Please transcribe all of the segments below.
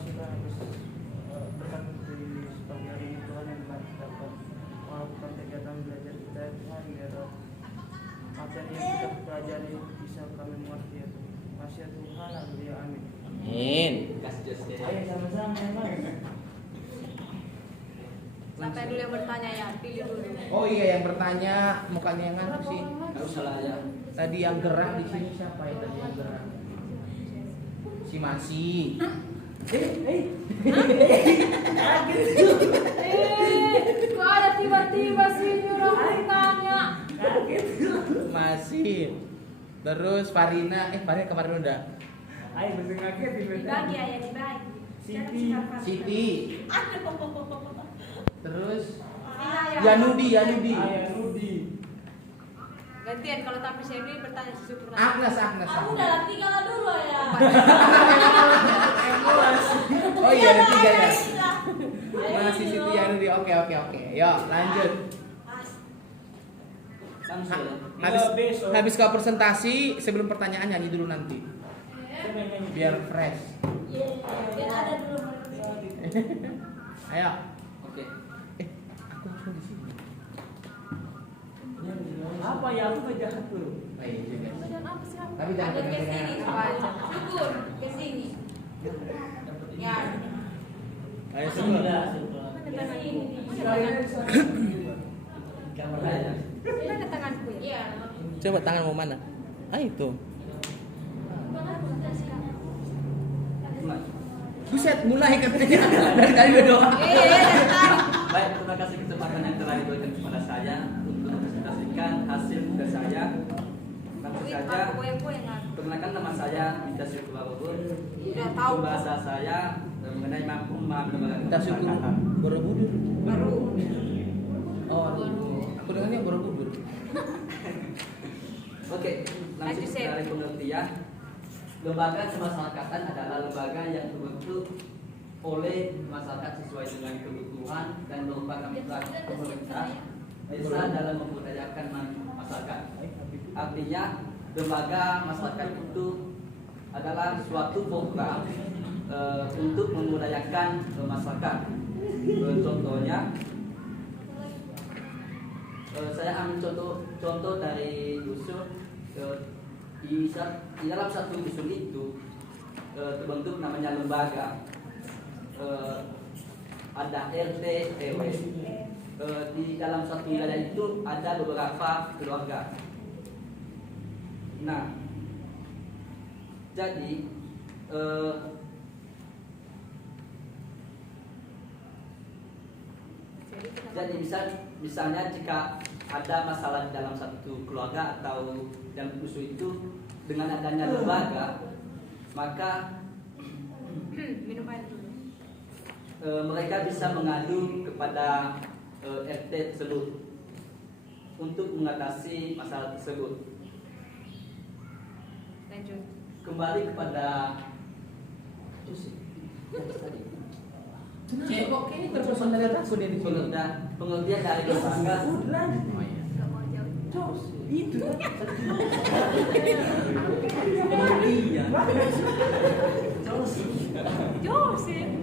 kasihlah atas berkat di pagi hari ini Tuhan yang dapat melakukan kegiatan belajar kita Tuhan biar materi yang kita pelajari bisa kami mengerti ya Tuhan. Kasih ya Tuhan, haleluya, amin. Amin. Ayo sama-sama ya Bang. Siapa yang dulu yang bertanya ya? Pilih dulu. Oh iya, yang bertanya mukanya yang nganu sih. Enggak usah lah ya. Tadi yang gerak di sini siapa ya tadi yang gerak? Si Masi. Kok ada tiba-tiba sih orang bertanya? Masih. Terus Farina, Farina kemarin udah. Ayo bisa ngaget di Dibagi ya, dibagi. Siti. Terus Ya. Yanudi. Nudi. Gantian kalau tapi saya dulu bertanya si Supurna. Agnes. Aku udah lah 3 lah dulu ya. Oh iya ada 3 ya. Iya, Masih Siti Yanudi. Oke. Yuk lanjut. Langsung ya. Habis kau presentasi sebelum pertanyaan nyanyi dulu nanti. Biar fresh. Iya, biar ada dulu. Ayo. Oke. Aku langsung di sini. Apa ya aku ngejahat dulu. Oh, iya juga. Dan apa sih? Tapi jangan Ada ke sini pegang-pegang. soalnya. Syukur ke sini. Ya. Ayo semua. Ke sini. Kamera ya. Mana tanganku ya? Iya. Coba tangan mau mana? Ah itu. Mulai. Buset, mulai katanya. Dari tadi udah doa. Baik, terima kasih kesempatan yang telah diberikan kepada saya untuk mempresentasikan hasil tugas saya. Langsung saja, perkenalkan nama saya Minta Syukur Borobudur. Udah tahu. Bahasa saya mengenai mampu memahami lembaga Minta syukur kemasyarakatan. Borobudur. Baru. Oh, aku dengannya Borobudur. Oke, langsung Lanjut, Sep. dari pengertian. Lembaga kemasyarakatan adalah lembaga yang terbentuk oleh masyarakat sesuai dengan kebutuhan dan merupakan mitra pemerintah bisa dalam memberdayakan masyarakat. Artinya, lembaga masyarakat itu adalah suatu program untuk memberdayakan masyarakat. Contohnya, saya ambil contoh dari dusun. Di dalam satu dusun itu terbentuk namanya lembaga. Ada RT, RW. Di dalam satu wilayah itu ada beberapa keluarga. Nah, jadi misalnya jika ada masalah di dalam satu keluarga atau dalam dusun itu, dengan adanya lembaga, maka Minum air dulu. mereka bisa mengadu kepada RT tersebut untuk mengatasi masalah tersebut. Lanjut. Kembali kepada Kok ini terpesan dari aku dia di sini. pengertian dari lembaga. Gak mau jauh. Itu. Jauh sih.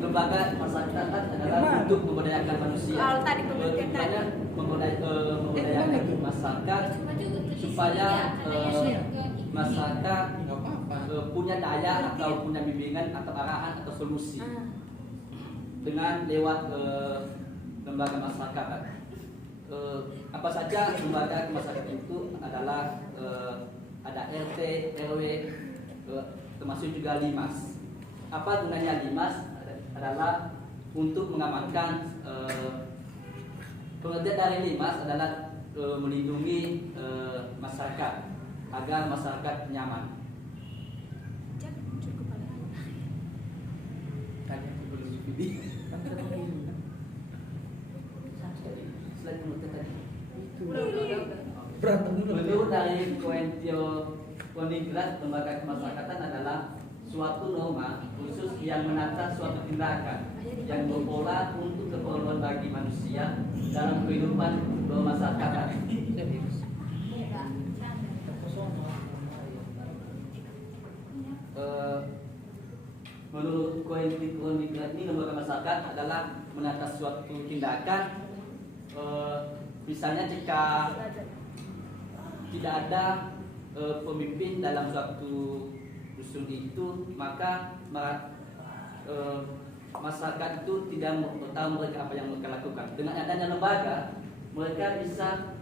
Lembaga masyarakat adalah untuk memberdayakan manusia. Kalau tadi pengertian tadi. Memberdayakan masyarakat supaya masyarakat Enggak apa-apa. punya daya atau punya bimbingan atau arahan atau solusi dengan lewat lembaga masyarakat. Apa saja lembaga masyarakat itu adalah ada RT, RW, termasuk juga Limas. Apa gunanya Limas? Adalah untuk mengamankan. Pengertian dari Limas adalah melindungi masyarakat agar masyarakat nyaman. Tadi aku belum video. Selain pengertian tadi. Udah. Berantem dulu. Menurut dari Quentio Ponegras, lembaga kemasyarakatan adalah suatu norma khusus yang menata suatu tindakan yang berpola untuk keperluan bagi manusia dalam kehidupan bermasyarakat. menurut Kemendikbud ini lembaga masyarakat adalah menata suatu tindakan. Misalnya jika tidak ada pemimpin dalam suatu dusun itu, maka masyarakat itu tidak tahu mereka apa yang mereka lakukan. Dengan adanya lembaga, mereka bisa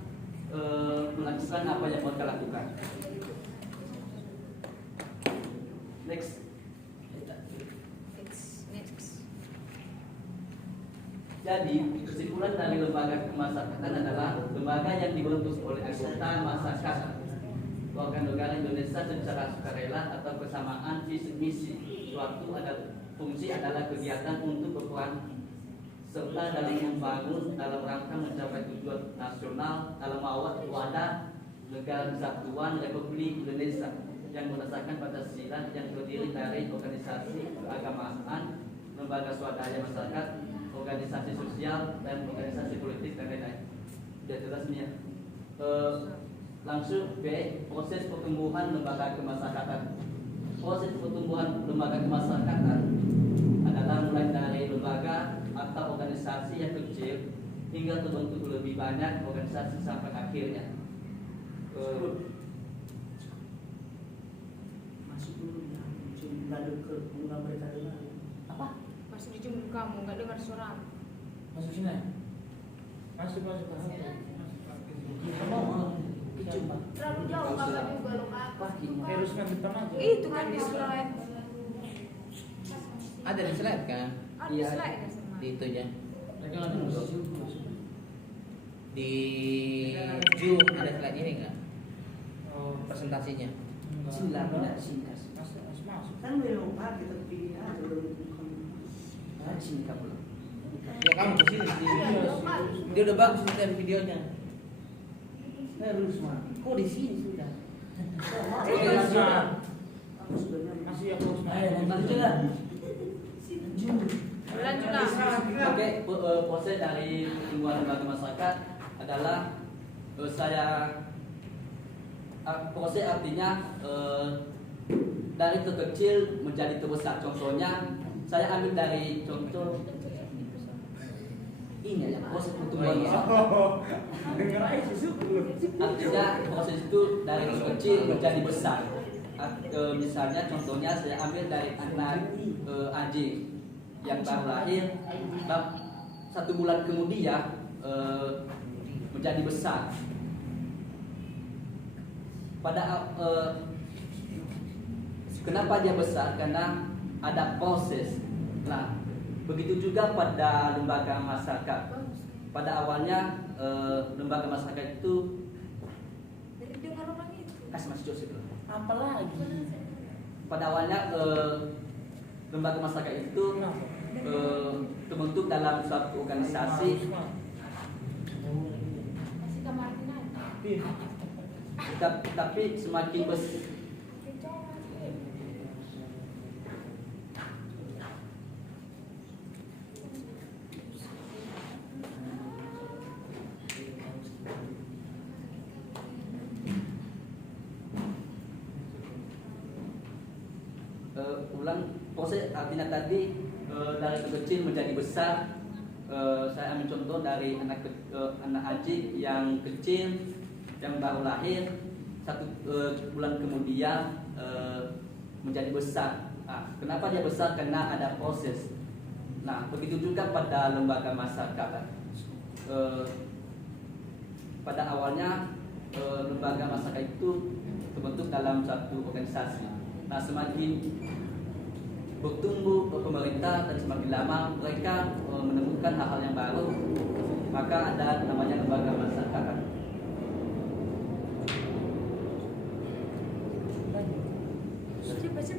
melakukan apa yang mereka lakukan. Next. Jadi kesimpulan dari lembaga kemasyarakatan adalah lembaga yang dibentuk oleh anggota masyarakat warga negara Indonesia secara sukarela atau kesamaan visi misi. Suatu ada fungsi adalah kegiatan untuk berperan serta dalam membangun dalam rangka mencapai tujuan nasional dalam wadah negara kesatuan Republik Indonesia yang berdasarkan Pancasila, yang terdiri dari organisasi keagamaan, lembaga swadaya masyarakat, organisasi sosial, dan organisasi politik dan lain-lain. Sudah jelas nih ya. Langsung B, proses pertumbuhan lembaga kemasyarakatan. Proses pertumbuhan lembaga kemasyarakatan adalah mulai dari lembaga atau organisasi yang kecil hingga terbentuk lebih banyak organisasi sampai akhirnya. Masuk dulu ya, nggak deket, nggak mereka dengar. Apa? Masih dijemur kamu, nggak dengar suara. Masuk sini. Masuk. Terlalu jauh kakak juga lo kak. Harusnya kita aja. Itu kan di slide. Ada di slide kan? Ada di slide kan sama. Di itu aja. Mereka lagi masuk. Di Zoom ada slide ini nggak? Presentasinya. Sila, tidak singkat. Masuk. Kan belum kita pilih aja belum. Sini kamu. Ya kamu ke sini. Dia udah bagus nih dari videonya. Harus mah. Kok di sini sudah? Aku sudah nyampe. Masih ya bos. Lanjut lah. Lanjut lah. Oke, proses dari pertumbuhan lembaga masyarakat adalah proses artinya dari terkecil menjadi terbesar. Contohnya saya ambil dari contoh ini ya, proses pertumbuhan masyarakat. Dengar aja syukur. Artinya proses itu dari kecil menjadi besar. Misalnya contohnya saya ambil dari anak anjing yang baru lahir, 1 bulan kemudian menjadi besar. Kenapa dia besar? Karena ada proses. Nah, begitu juga pada lembaga masyarakat. Pada awalnya lembaga masyarakat itu kasih masih Joseph. Apalagi? Pada awalnya lembaga masyarakat itu terbentuk dalam suatu organisasi, Masih kamar aja. tapi semakin proses artinya tadi dari kecil menjadi besar. Saya ambil contoh dari anak anjing yang kecil yang baru lahir, 1 bulan kemudian menjadi besar. Nah, kenapa dia besar? Karena ada proses. Nah, begitu juga pada lembaga masyarakat. Pada awalnya lembaga masyarakat itu terbentuk dalam satu organisasi. Nah, semakin bertumbuh pemerintah dan semakin lama mereka menemukan hal-hal yang baru, maka ada namanya lembaga masyarakat. Cepat.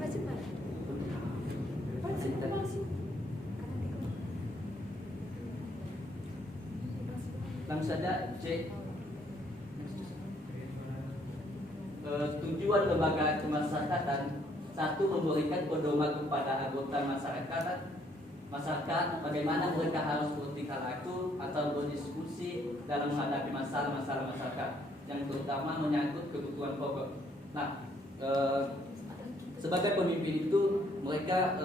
Langsung saja C. Tujuan lembaga kemasyarakatan: 1. Memberikan pedoman kepada anggota masyarakat bagaimana mereka harus bertingkah laku atau berdiskusi dalam menghadapi masalah-masalah masyarakat yang terutama menyangkut kebutuhan pokok. Nah, sebagai pemimpin itu mereka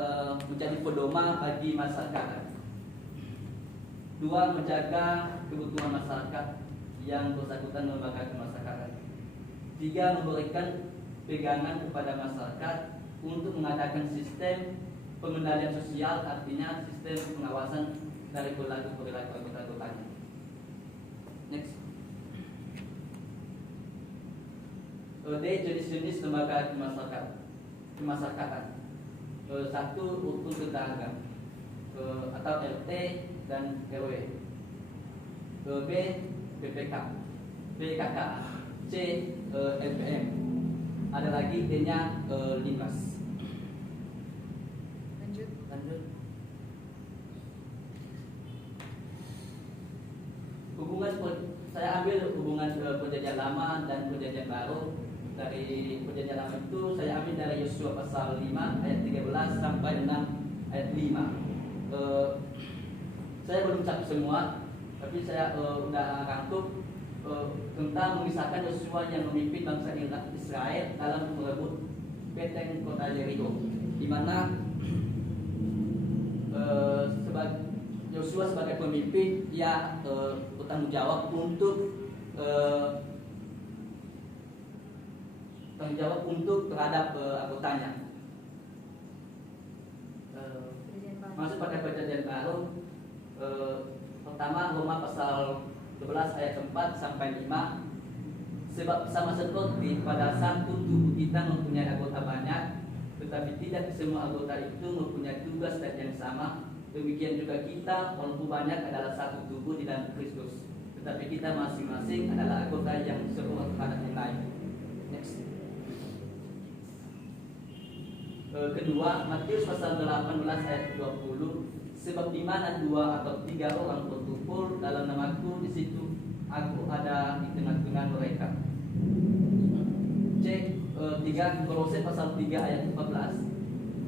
menjadi pedoman bagi masyarakat. 2. Menjaga kebutuhan masyarakat yang bersangkutan lembaga kemasyarakatan. 3. Memberikan pegangan kepada masyarakat untuk mengadakan sistem pengendalian sosial, artinya sistem pengawasan dari perilaku anggota-anggotanya. Next. D. Jenis-jenis lembaga kemasyarakatan. 1. Rukun tetangga atau RT dan RW. B. PPK, PKK, C. LPM. Ada lagi D-nya Linmas. Lanjut. Hubungan, saya ambil hubungan perjanjian lama dan perjanjian baru. Dari perjanjian lama itu saya ambil dari Yosua pasal 5 ayat 13 sampai 6 ayat 5. Saya belum catat semua, tapi saya udah rangkum tentang mengisahkan Yosua yang memimpin bangsa Israel dalam merebut benteng kota Yeriko, di mana Yosua sebagai pemimpin dia bertanggung jawab untuk terhadap anggotanya. Masuk pada perjanjian baru, pertama Roma pasal 12 ayat 4 sampai 5. Sebab sama seperti pada satu tubuh kita mempunyai anggota banyak, tetapi tidak semua anggota itu mempunyai tugas dan yang sama. Demikian juga kita, walaupun banyak, adalah satu tubuh di dalam Kristus, tetapi kita masing-masing adalah anggota yang serupa terhadap yang lain. Next. Kedua, Matius pasal 18 ayat 20. Sebab di mana 2 atau 3 orang berkumpul dalam namaku, di situ aku ada di tengah-tengah mereka. C. 3 Kolose pasal 3 ayat 14.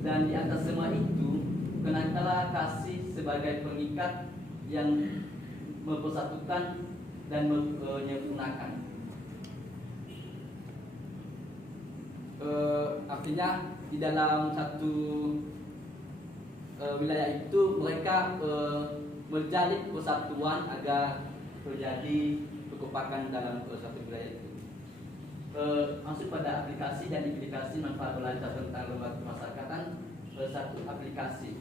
Dan di atas semua itu kenakanlah kasih sebagai pengikat yang mempersatukan dan menyempurnakan. Artinya di dalam satu wilayah itu mereka menjalin persatuan agar terjadi kekompakan dalam satu wilayah itu. Masuk pada aplikasi dan implikasi manfaat belajar tentang lembaga kemasyarakatan. Satu, aplikasi.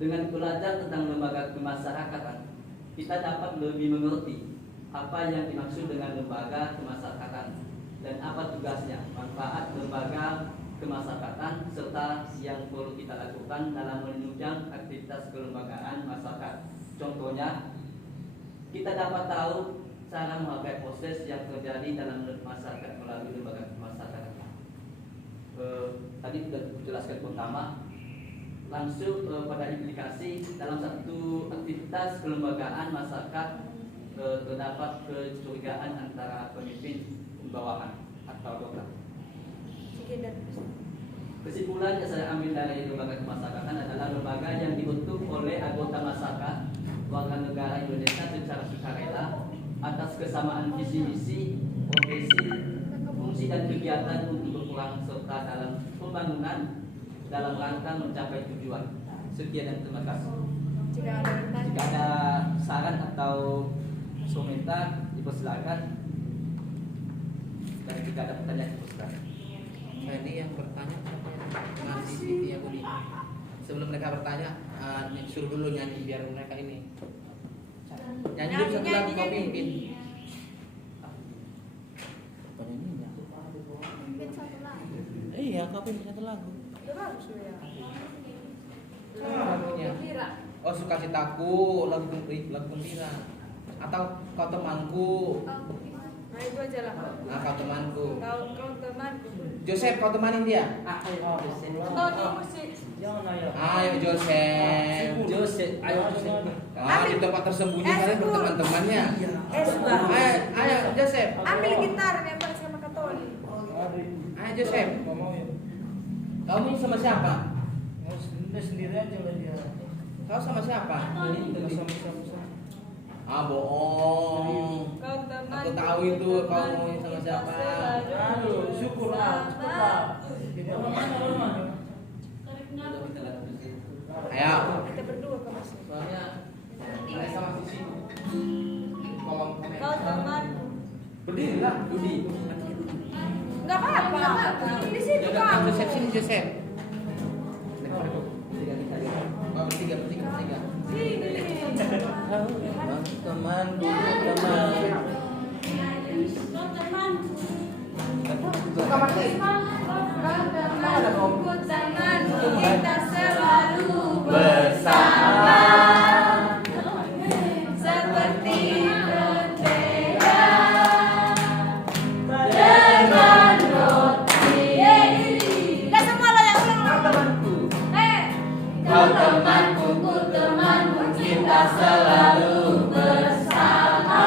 Dengan belajar tentang lembaga kemasyarakatan, kita dapat lebih mengerti apa yang dimaksud dengan lembaga kemasyarakatan dan apa tugasnya, manfaat lembaga kemasyarakatan, serta yang perlu kita lakukan dalam menunjang aktivitas kelembagaan masyarakat. Contohnya, kita dapat tahu cara menghargai proses yang terjadi dalam masyarakat melalui lembaga kemasyarakatan. Tadi sudah dijelaskan pertama. Langsung pada implikasi dalam satu aktivitas kelembagaan masyarakat terdapat kecurigaan antara pemimpin bawahan atau dokter. Kesimpulan yang saya ambil dari lembaga kemasyarakatan adalah lembaga yang dibentuk oleh anggota masyarakat warga negara Indonesia secara sukarela atas kesamaan visi misi, profesi, fungsi dan kegiatan untuk berperan serta dalam pembangunan dalam rangka mencapai tujuan. Sekian dan terima kasih. Jika ada saran atau komentar dipersilakan, dan jika ada pertanyaan dipersilakan. Nah, ini yang bertanya ngasih ya Budi. Sebelum mereka bertanya, suruh dulu nyanyi biar mereka ini. Nyanyi dulu satu lagu kau pimpin. Iya, kau pimpin satu lagu. Lagunya. Oh, Sukacitaku, lagu gembira. Atau Kau Temanku. Nah itu aja lah. Nah, Kau Temanku. Kau temanku. Joseph, kau temanin dia. Tony musik. Ayo Joseph. Joseph, ayo Joseph. Di tempat tersembunyi kalian berteman-temannya. Ayo Joseph. Ambil gitar member sama Kak Tony. Ayo Joseph. Kamu sama siapa? Sendiri aja lah dia. Kau sama siapa? Ah, bohong. Kau temanku. Aku tahu itu kau mau sama siapa. Aduh, syukurlah, cepatlah. Jadi mana? Ayo. Kita berdua ke Mas. Soalnya mereka masih sibuk. Kolom Kau komentar. temanku. Berdirilah, Dudi. Enggak apa-apa. Di situ Ya udah, Kak. Joseph sini Joseph. Oh, bertiga. Sini. Temanku, Kita selalu bersama. seperti bendera dengan roti. Kita semua lo yang Temanku, kau temanku, ku temanku, kita selalu bersama.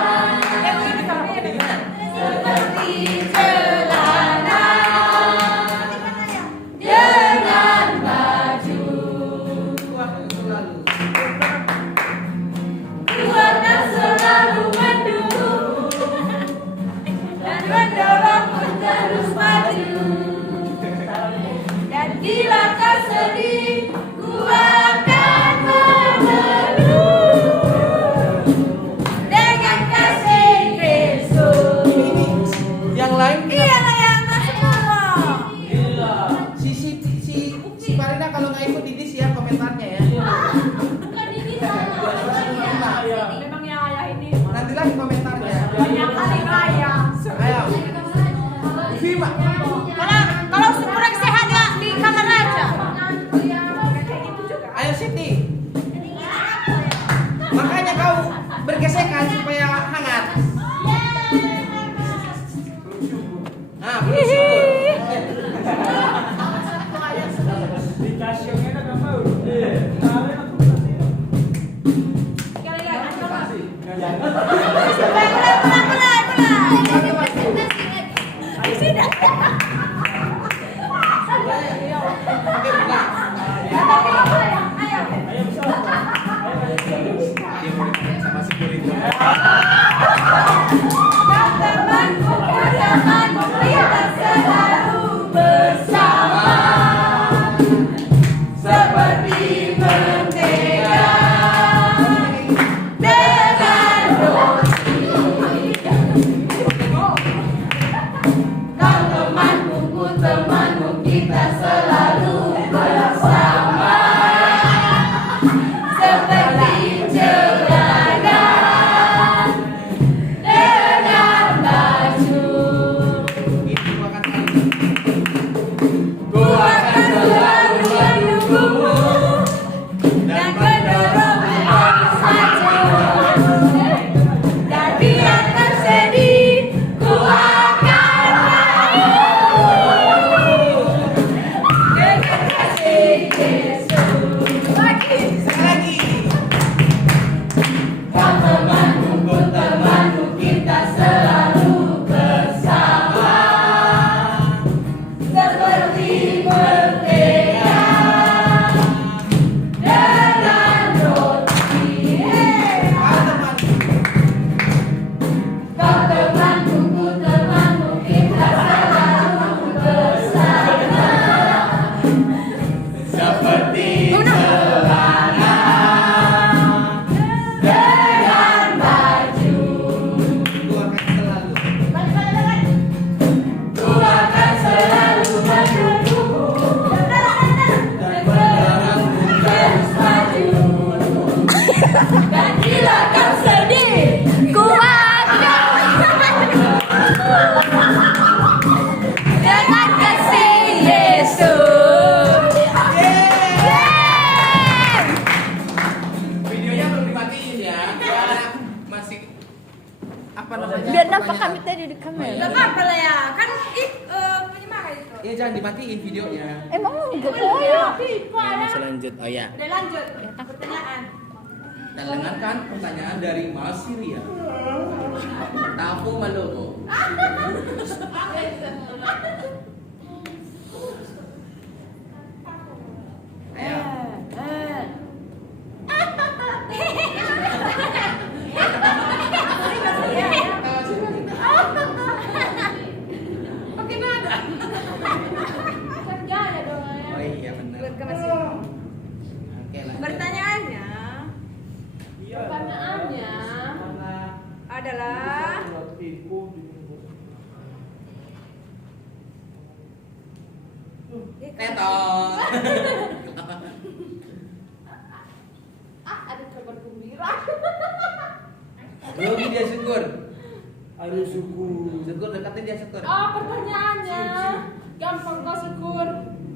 Seperti celana dengan baju. Ku akan selalu mendukung dan mendorongmu terus maju. Dan bila kau sedih, ku akan memeluk dengan kasih Kristus. yang lain Iya lah yang semua. si Farina kalau nggak ikut Didis ya komentarnya ya. Bukan ini sama. Memang yang ayah ini Nantilah di komentarnya. banyak kali ayah. Ayo. Vima. Kalau kurang sehat ya di kamar aja. Ayo Siti. Makanya kau bergesekan supaya hangat. Nah, belum syukur. Seperti mentega dengan roti. Kau temanku, ku temanmu, kita selalu bersama. Seperti celana dengan baju. Ku akan selalu mendukungmu dan mendorongmu terus maju. Dan bila tersedih, ku akan memeluk dengan kasih Yesus. Lagi. Kau temanku, ku temanku, kita selalu bersama. Seperti mentega dengan roti. Kau temanku, ku temanku, kita selalu bersama. Seperti celana dengan baju. Ku akan selalu mendukungmu dan mendorongmu terus maju. Dan bila kau sedih, ku akan dengan kasih Yesus. Videonya belum dimatiin ya. Karena masih apa namanya? Biar nampak pertanyaan. kami tadi di kamera. Gak apa-apa lah ya, kan penyemangat itu. Iya, jangan dimatiin videonya. Emang enggak boleh. Masih lanjut. Oh ya. Udah lanjut, pertanyaan. Dan dengarkan pertanyaan dari Mas Siria. Tahu Malogo. Ayo. Bagaimana? Kerja ada dong ya. Oh iya benar. Buat ke Mas. Oke lah. ada kabar gembira. Belum dia syukur. Ayo suku. Syukur dekatin dia syukur. Oh, pertanyaannya gampang kok syukur.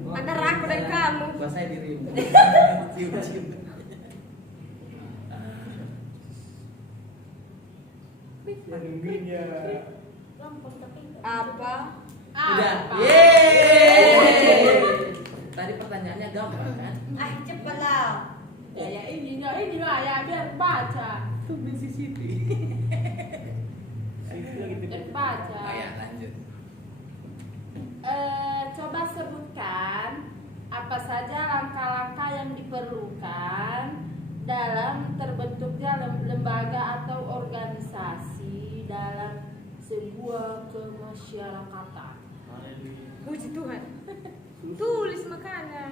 Antara aku dan kamu. Basahin dirimu. Cium-cium. Ya nungguin ya. Gampang tapi Apa? Udah. Apa? Yeay. Tadi pertanyaannya gampang kan? Ah, cepatlah. Ya ini lah ya biar baca. Tumben si Siti. Biar baca. Oh ya, lanjut. Coba sebutkan apa saja langkah-langkah yang diperlukan dalam terbentuknya lembaga atau organisasi dalam sebuah kemasyarakatan. Puji Tuhan. Tulis makanya.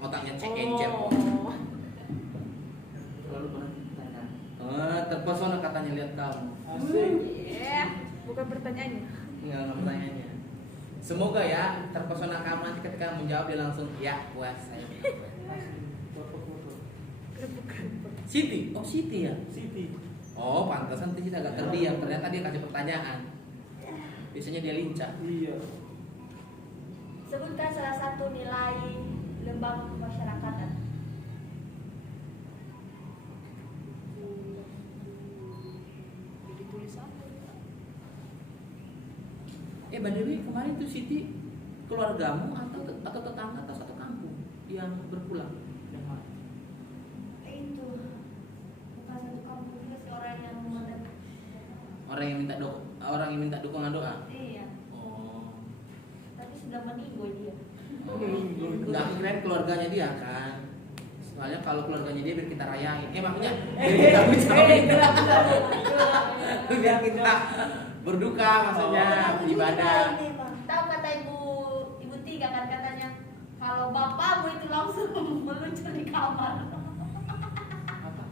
Otaknya cek-cek. Oh. Lalu pernah ditanya. Terpesona katanya lihat kamu. Asik. Iya, bukan pertanyaannya. Enggak pertanyaannya. Semoga ya terpesona kamu nanti ketika menjawab dia langsung ya puas saya. Foto-foto. Siti, oh Siti ya. Siti. Oh pantasan Siti agak terdiam. Ternyata dia kasih pertanyaan. Biasanya dia lincah. Iya. Sebutkan salah satu nilai lembaga kemasyarakatan. Ditulis apa? By the way, kemarin tuh Siti keluargamu atau tetangga atau satu kampung yang berpulang? Yang mana? Itu bukan satu kampung juga sih orang yang menghadap. Orang yang minta dukungan doa. Iya, Oh. tapi sudah meninggal dia. Enggak keren keluarganya dia kan. Soalnya kalau keluarganya dia biar kita rayain. Maksudnya biar kita ucapin. Biar kita berduka maksudnya ibadah. Tahu kata ibu tiga kan katanya kalau bapakmu itu langsung meluncur di kamar. Apa?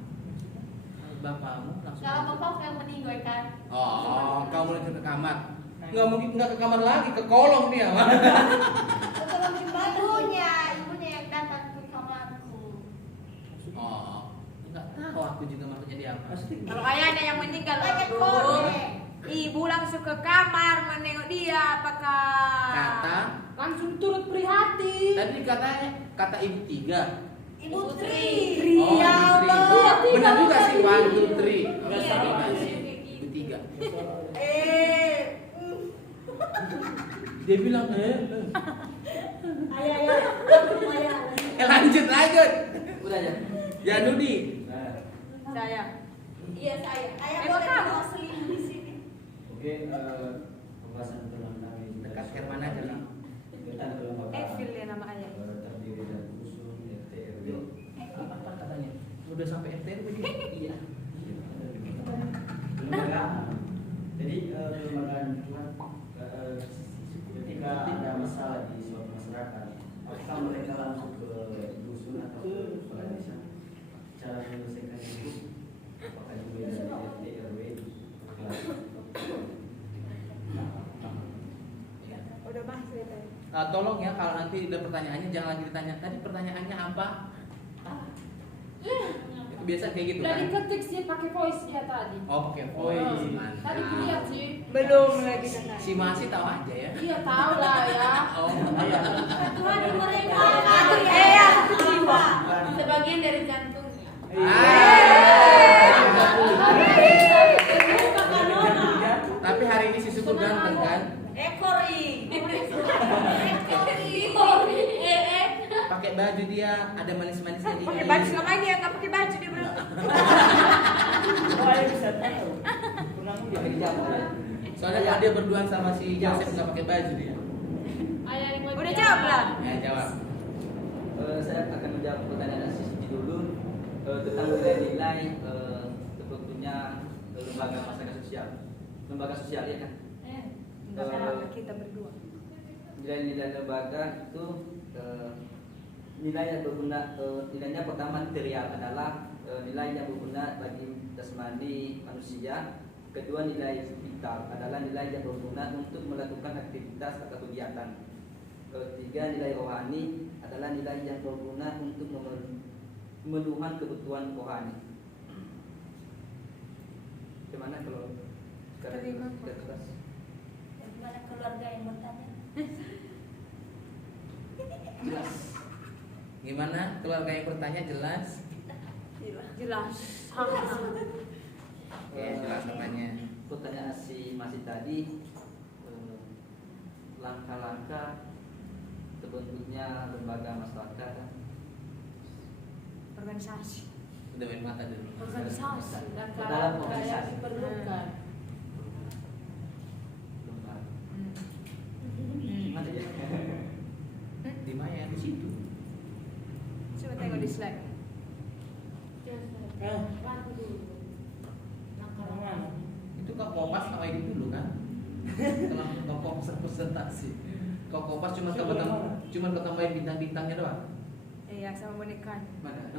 Bapakmu langsung. Kalau bapakmu yang meninggal kan. Oh, kamu mulai ke kamar. Nggak mungkin nggak ke kamar lagi, ke kolong dia. Kalau ibunya yang datang ke kamarku. Oh, nggak tahu aku juga maksudnya dia apa. Asik. Kalau ayahnya yang meninggal, Banyak aduh. kode. Ibu langsung ke kamar menengok dia, apakah Kata langsung turut prihatin? tadi katanya kata ibu tiga. Ibu Tri. Oh, Ya ibu Allah. Tri. Iya, tiga Benar juga bukan sih ibu. Pak Ibu Tri. Nggak Iya, salah. iya sih. Ibu tiga. Dia bilang Ayah. lanjut. Udah ya. Ya Nudi. Saya. Iya saya. Ayah Eh, boleh kamu. bawa selimut di sini. Oke, pembahasan tentang kami Dekat Herman aja lah. tentang kelembagaan Evil ya nama ayah. terdiri dari usul RT RW. Apa katanya? Udah sampai RT begini? Iya. Kelembagaan. Jadi kelembagaan itu kan ketika ada masalah di suatu masyarakat, apakah mereka langsung ke dusun atau ke kepala desa? Cara menyelesaikan itu apakah juga dari RT RW? Udah bahas ya tadi. Tolong ya kalau nanti udah pertanyaannya jangan lagi ditanya tadi pertanyaannya apa? Itu biasa kayak gitu Udah kan? diketik sih pakai voice dia tadi. Oh pakai voice. Tadi kulihat sih. Belum lagi katanya. Si masih tahu aja ya. Iya tahu lah ya. Oh. Tuhan mereka. Iya. Jiwa. Sebagian dari jantungnya. Tapi hari ini si Suku ganteng kan? Ekori. Pakai baju dia ada manis-manisnya di. Pakai baju selama ini ya nggak pakai baju dia bro. Oh, ayah bisa tahu. Pernah Dia mungkin. dijawab ya. Soalnya kalau dia berduaan sama si Joseph nggak pakai baju dia. Ayah yang udah jawab lah. Ya jawab. Saya akan menjawab pertanyaan Sisi dulu tentang nilai-nilai terbentuknya lembaga masyarakat sosial. Lembaga sosial ya kan? Masyarakat kita berdua. Nilai-nilai lembaga itu nilai yang berguna, nilainya pertama material adalah nilai yang berguna bagi jasmani manusia. Kedua nilai vital adalah nilai yang berguna untuk melakukan aktivitas atau kegiatan. Ketiga, nilai rohani adalah nilai yang berguna untuk memenuhi kebutuhan rohani. Gimana kalau sekarang Terima ke atas? Bagaimana keluarga yang bertanya? Jelas. Gimana keluarga yang bertanya jelas? Jelas. Oke, jelas namanya. Pertanyaan masih tadi, langkah-langkah terbentuknya lembaga masyarakat. Organisasi. Udah main mata dulu. Organisasi. Dan Dalam kalau organisasi. yang diperlukan. Lembaga. Hmm. Gimana ya? Di mana? Di situ. Coba tengok di slide. Mana? Itu kau kopas sama ini dulu kan? Kalau kau kopas presentasi, kau kopas cuma kau tambahin bintang-bintangnya doang. Iya, sama boneka. Mana?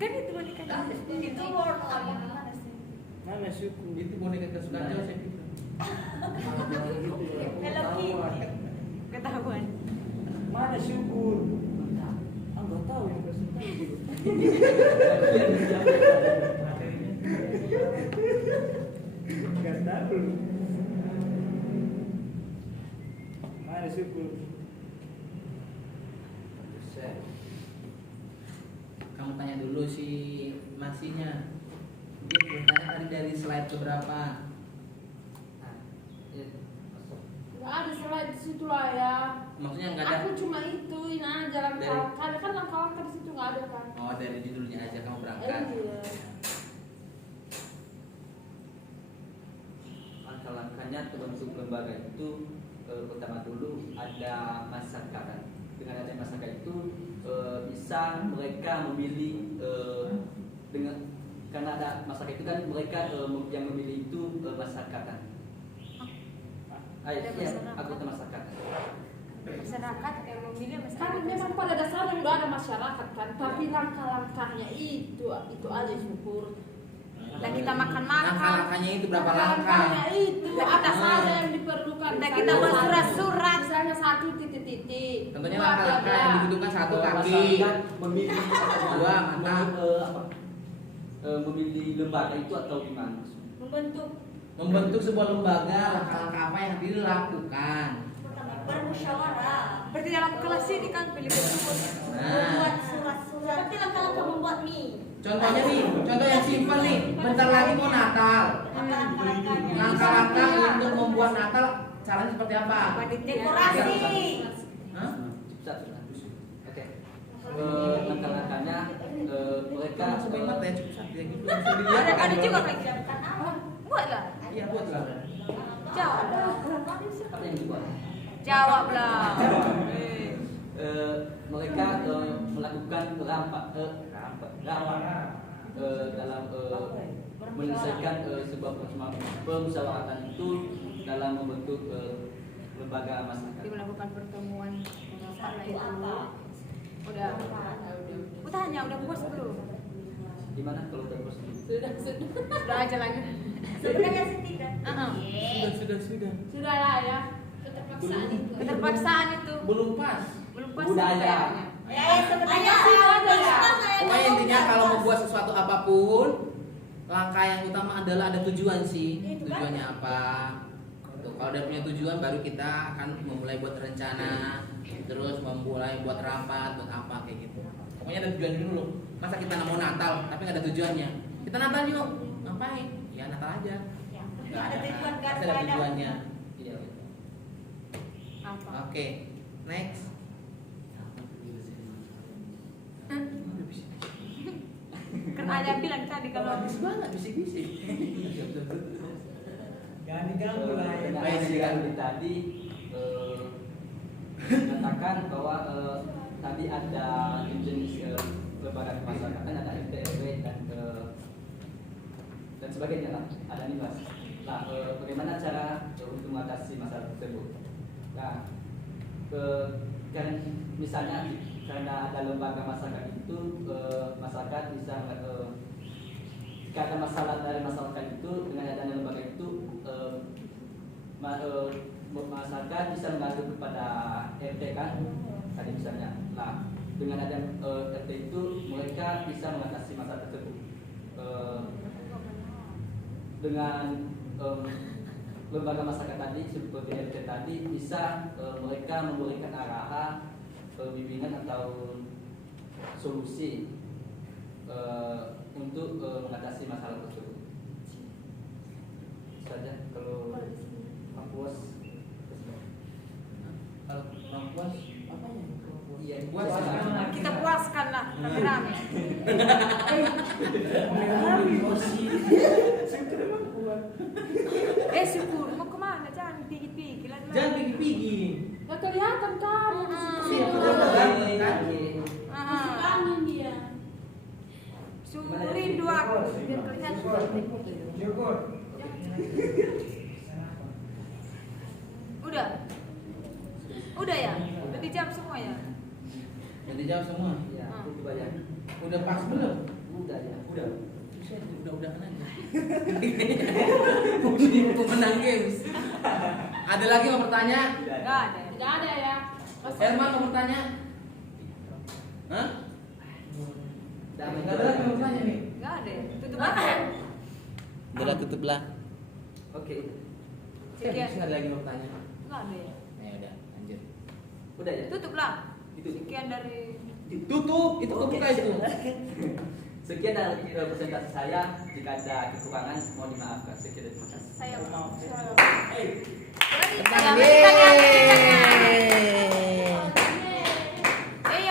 Kan itu boneka. Itu warna apa mana sih? Mana suku? Itu boneka kesukaan Joseph itu. Hello Kitty. Ketahuan. Mana syukur? Enggak tahu yang kesukaan gitu. Enggak tahu. Mana syukur? Kamu tanya dulu si Masinya. Dia bertanya tadi dari slide keberapa? Nah, ya, masuk. Nggak ada slide di situ lah ya. Maksudnya nggak ada. Aku cuma ituin aja langkah-langkah. Ada kan langkah-langkah di situ nggak ada kan? Oh, dari judulnya aja kamu berangkat. Iya. Langkah-langkahnya terbentuk lembaga itu pertama dulu ada masyarakat. Dengan adanya masyarakat itu bisa mereka memilih dengan karena ada masyarakat itu kan mereka yang memilih itu masyarakat. Ada Iya, masyarakat. anggota masyarakat. Masyarakat yang memilih masyarakat. Kan memang pada dasarnya udah ada masyarakat kan, tapi langkah-langkahnya itu aja syukur. Dan kita makan-makan. Langkah-langkahnya itu berapa langkah? Langkahnya itu apa saja yang diperlukan. Dan kita buat surat-surat. Misalnya 1 titik-titik. Contohnya Dua, langkah-langkah tiga. yang dibutuhkan 1 kaki. Masyarakat memilih Dua mata. memilih lembaga itu atau gimana? Membentuk sebuah lembaga, langkah-langkah apa yang dilakukan. Bermusyawarah. Berarti dalam kelas ini kan pilih Membuat surat-surat. Seperti langkah-langkah membuat mie. Contohnya nih, contoh yang simpel nih. Bentar lagi mau Natal. Langkah-langkahnya. Langkah-langkah untuk membuat Natal caranya seperti apa? Dekorasi. Hah? Satu. Oke. Langkah-langkahnya mereka Kamu sampai mata ya cukup satu ya gitu. Ada juga lagi. Siapkan apa? Buatlah. Iya buatlah. Jawab. apa yang dibuat? Jawablah. Mereka melakukan rapat dalam menyelesaikan sebuah permusyawaratan itu dalam membentuk lembaga masyarakat. Dia melakukan pertemuan Satu apa? Udah. Aku tanya udah puas belum? Gimana kalau terus? Sudah aja lagi. Sebenarnya sih tidak. Sudah. Sudah lah ya. Keterpaksaan itu. Belum pas. Belum pas Budaya. kayaknya. Sebenarnya sih ada ya. Pokoknya intinya kalau membuat sesuatu apapun, langkah yang utama adalah ada tujuan sih. Itu kan. Tujuannya apa? Tuh, kalau udah punya tujuan baru kita akan memulai buat rencana, terus memulai buat rapat, buat apa kayak gitu. Pokoknya ada tujuan dulu. Masa kita mau Natal tapi nggak ada tujuannya? Kita Natal yuk, ngapain? Ya Natal aja. Nggak Ada tujuan, nggak ada pasti ada faedah. tujuannya. Iya. Apa? Oke, next. Karena ada yang bilang tadi kalau Habis banget bisik-bisik. Jangan diganggu lah ya. Yang tadi mengatakan bahwa tadi ada jenis lembaga kemasyarakatan, ada LPRW dan sebagainya lah, ada NIMBAS. Nah, bagaimana cara untuk mengatasi masalah tersebut? Nah, kan misalnya karena ada lembaga masyarakat itu, masyarakat bisa jika ada masalah dari masyarakat itu, dengan adanya lembaga itu masyarakat bisa mengadu kepada RT kan tadi misalnya. Nah, dengan ada RT itu mereka bisa mengatasi masalah tersebut. Dengan lembaga masyarakat tadi seperti RT tadi bisa mereka memberikan arahan, bimbingan atau solusi untuk mengatasi masalah tersebut. Saja kalau puas. Kalau kurang puas, apa ya? Iya, Puas. Kita puaskan lah rame-rame. Syukur mau kemana? Jangan pigi-pigi lah. Jangan pigi-pigi. Gak kelihatan kamu. Kangen dia. Sungguh rindu aku. Biar kelihatan. Udah. Udah ya? Udah dijawab semua ya? Udah dijawab semua. Ya, itu banyak. Udah pas belum? Udah ya. Udah. Udah-udahan aja. Mau menang games. Ada lagi mau bertanya? Gak ada. Tidak ada ya. Herman mau bertanya? Hah? Nggak ada lagi mau bertanya nih. Gak ada. Tutup aja. Udah tutuplah. Oke. Sekian. Nggak ada lagi mau bertanya. Gak ada ya. Ya udah, lanjut. Udah ya. Tutuplah. Itu. Sekian dari Tutup, itu kebuka itu. Sekian dari presentasi saya. Jika ada kekurangan mohon dimaafkan. Sekian terima kasih. Saya mau. Yeay.